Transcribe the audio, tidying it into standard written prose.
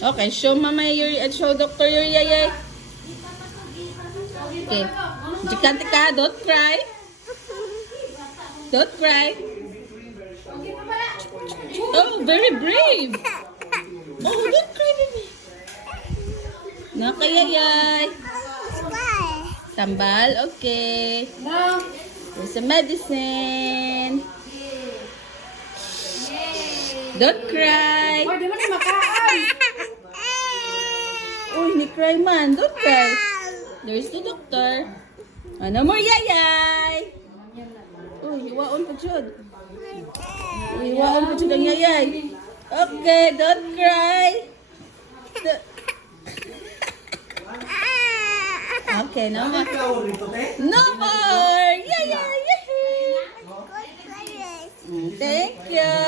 Okay, show Mama Yuri and show Dr. Yuri. Yay. Okay. Tika, don't cry. Don't cry. Oh, very brave. Oh, don't cry, baby. Nakayayay. Tambal, okay. Here's the medicine. Don't cry. Di mo na makaan. Oh, hindi cry man. Don't cry. There's the doctor. No more yayay. Oh, hiwaon pa jud. Hiwaon pa jud ang yayay. Okay, don't cry. Okay, no more. No more. Yayay. Thank you.